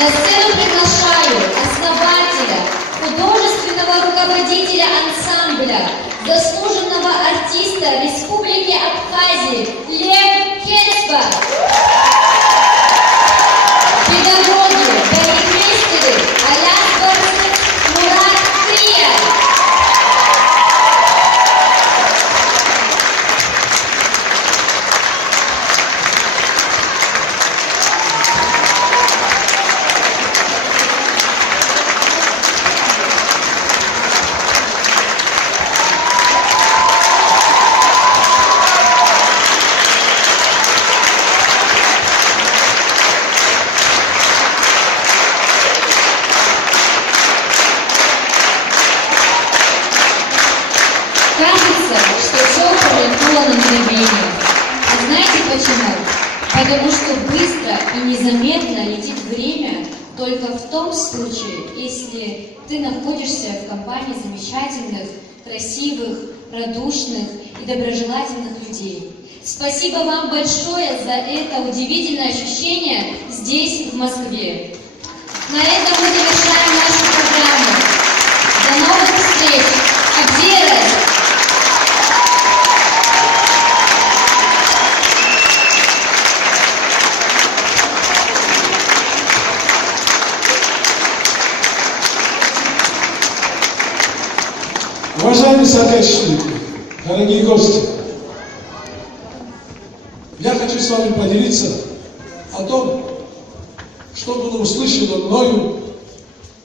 На сцену приглашаю основателя, художественного руководителя ансамбля, заслуженного артиста Республики Абхазия Лев Кельцба. Педагоги, балетмейстеры Алян Борисов, Мурат Крия. Кажется, что все пролетело на мгновение. А знаете почему? Потому что быстро и незаметно летит время только в том случае, если ты находишься в компании замечательных, красивых, радушных и доброжелательных людей. Спасибо вам большое за это удивительное ощущение здесь, в Москве. На этом мы завершаем нашу программу. До новых встреч! Абзирас! Уважаемые соотечественники, дорогие гости, я хочу с вами поделиться о том, что было услышано мною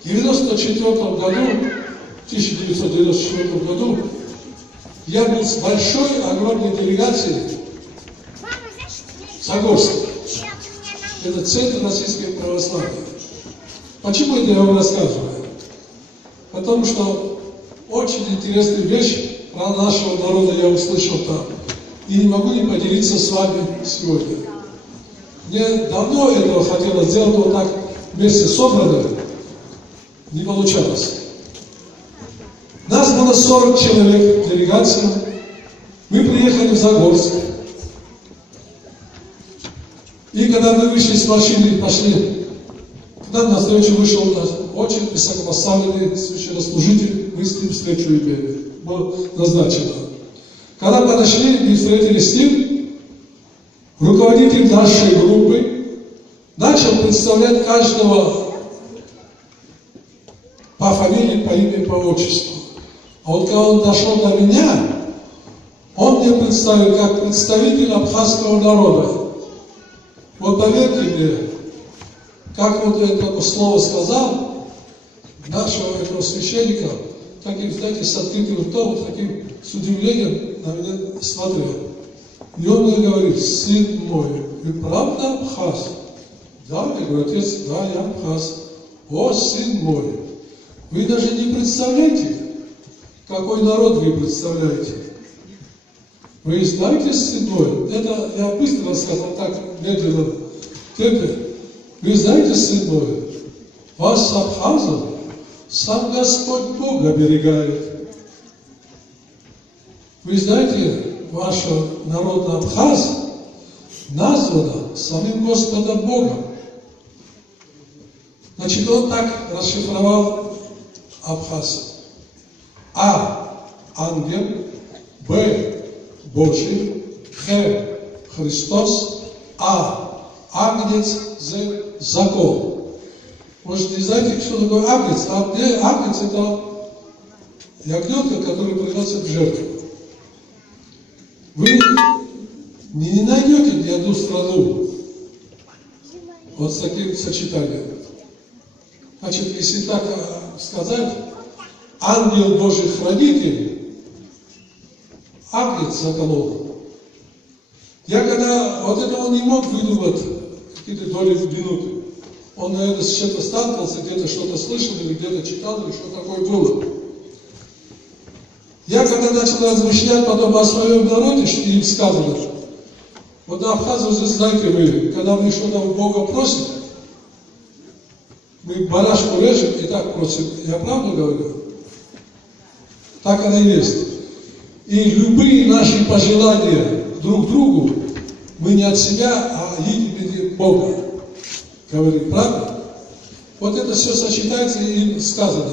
в 1994 году. Я был с большой, огромной делегацией в Загорске. Это центр российского православия. Почему это я вам рассказываю? Потому что очень интересную вещь про нашего народа я услышал там. И не могу не поделиться с вами сегодня. Мне давно этого хотелось сделать, вот так вместе собранными. Не получалось. Нас было 40 человек, делегация. Мы приехали в Загорск. И когда мы вышли с машины и пошли, к нам навстречу вышел очень высокопоставленный священнослужитель, мы с ним встречу имели, было назначено. Когда подошли, мы встретились с ним, руководитель нашей группы начал представлять каждого по фамилии, по имени, по отчеству. А вот когда он дошел до меня, он мне представил как представитель абхазского народа. Вот поверьте мне, как вот это слово сказал нашего этого священника, таким, знаете, с открытым ртом, таким с удивлением на меня смотрел. И он мне говорит: сын мой, вы правда абхаз? Да, я говорю: отец, да, я абхаз. О, сын мой, вы даже не представляете, какой народ вы представляете. Вы знаете, сын мой, это я быстро рассказал, так медленно, терпя. Вы знаете, сын мой, вас, абхазов, сам Господь Бог оберегает. Вы знаете, ваш народ Абхаз названо самим Господом Богом. Значит, он так расшифровал абхаз. А. Ангел. Б. Божий. Х. Христос. А. Агнец. З. Закон. Может, не знаете, что такое агнец? Агнец – это ягненка, который приносит в жертву. Вы не найдете ни одну страну вот с таким сочетанием. Значит, если так сказать, ангел Божий хранитель, агнец заколол. Я когда вот это он не мог выдумать какие-то доли минуты. Он, наверное, с чем-то сталкивался, где-то что-то слышал, или где-то читал, или что такое было. Я когда начал размышлять потом о своем народе, что им сказано, вот на Абхазии уже знаете вы, когда мы что-то у Бога просим, мы барашку режем и так просим. Я правду говорю? Так оно и есть. И любые наши пожелания друг другу мы не от себя, а имени Бога говорим, правда? Вот это все сочетается и сказано.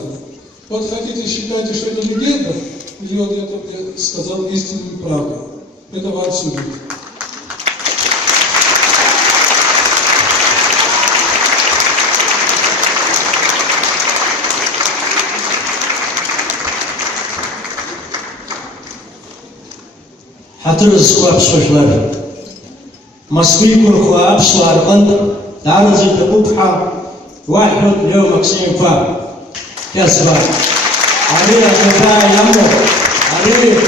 Вот хотите, считайте, что это легенда, или он это мне сказал истинную правду. Это вам судить. Hatırız kuapsoşlar. Москвы курхуа абсуарбан, дарази табубха, вахрут лео Максим Фа. Кясва. Ари ажаба ямно, ари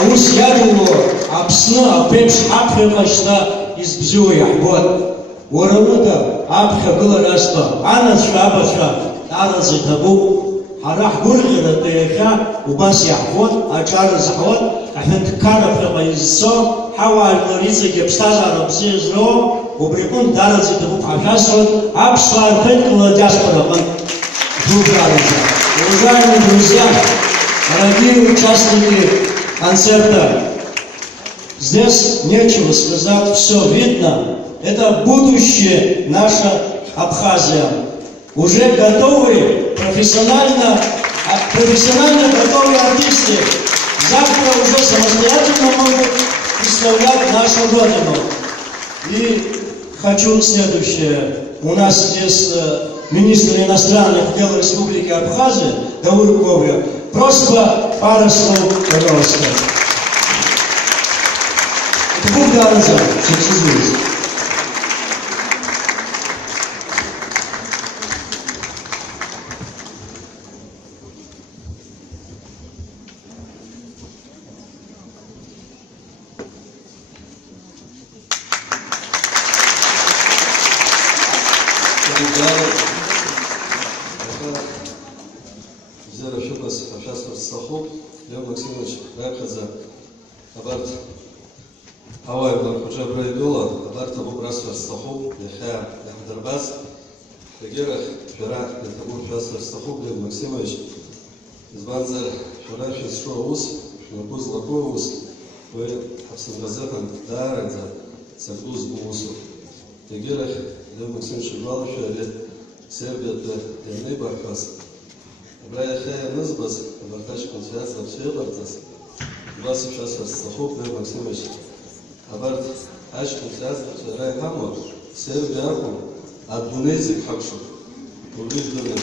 аус ядуло, абсна, апемш апхекашна избзю яхбот. Урамуда апхе было раста, анас шабаша, дарази табуб. Харах бургера теха, убас яхбот, ачар захот. Ахмед Каров рабайзо, хавар лоризе гепстаза рабзизро, убрикун дарази табу пахасот, абсвар пенкула диаспора. Уважаемые друзья, дорогие участники концерта, здесь нечего сказать, все видно. Это будущее наша Абхазия. Уже готовые, профессионально готовые артисты. Завтра уже самостоятельно могут представлять нашу родину. И хочу следующее. У нас здесь министр иностранных дел Республики Абхазия Даур Ковля. Просьба пара слов, пожалуйста. Это будет гарантия, что здесь. Зера Шубас, Афшасов Сахуб, Лев Максимович Райхадзе, Абарт Хавай Бланкуджа Брайдула, Абарт Абу Брасфар Сахуб, Лехая Яхдарбас, Егерах Шара Лехабу Афшасов Сахуб, Лев Максимович, Избанзер Шара Шестроус, Шнапуз Лакоус, Вы Хавсангазетан Дарадзе, Сагуз Бусу, Егерах Лев Максимович Шибалович, Сербия Нейбаркас. Брая Хая Нызбас, Бартач конференция Пшебартас, 20 часов Сахуб, Лев Максимович, Абарт Аш конференция Рай Хамор, Сербия Акум, Адунезик Хакшу, Убить Дурный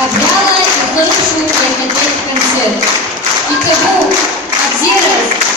Обрала и слышу концерт. И кого один раз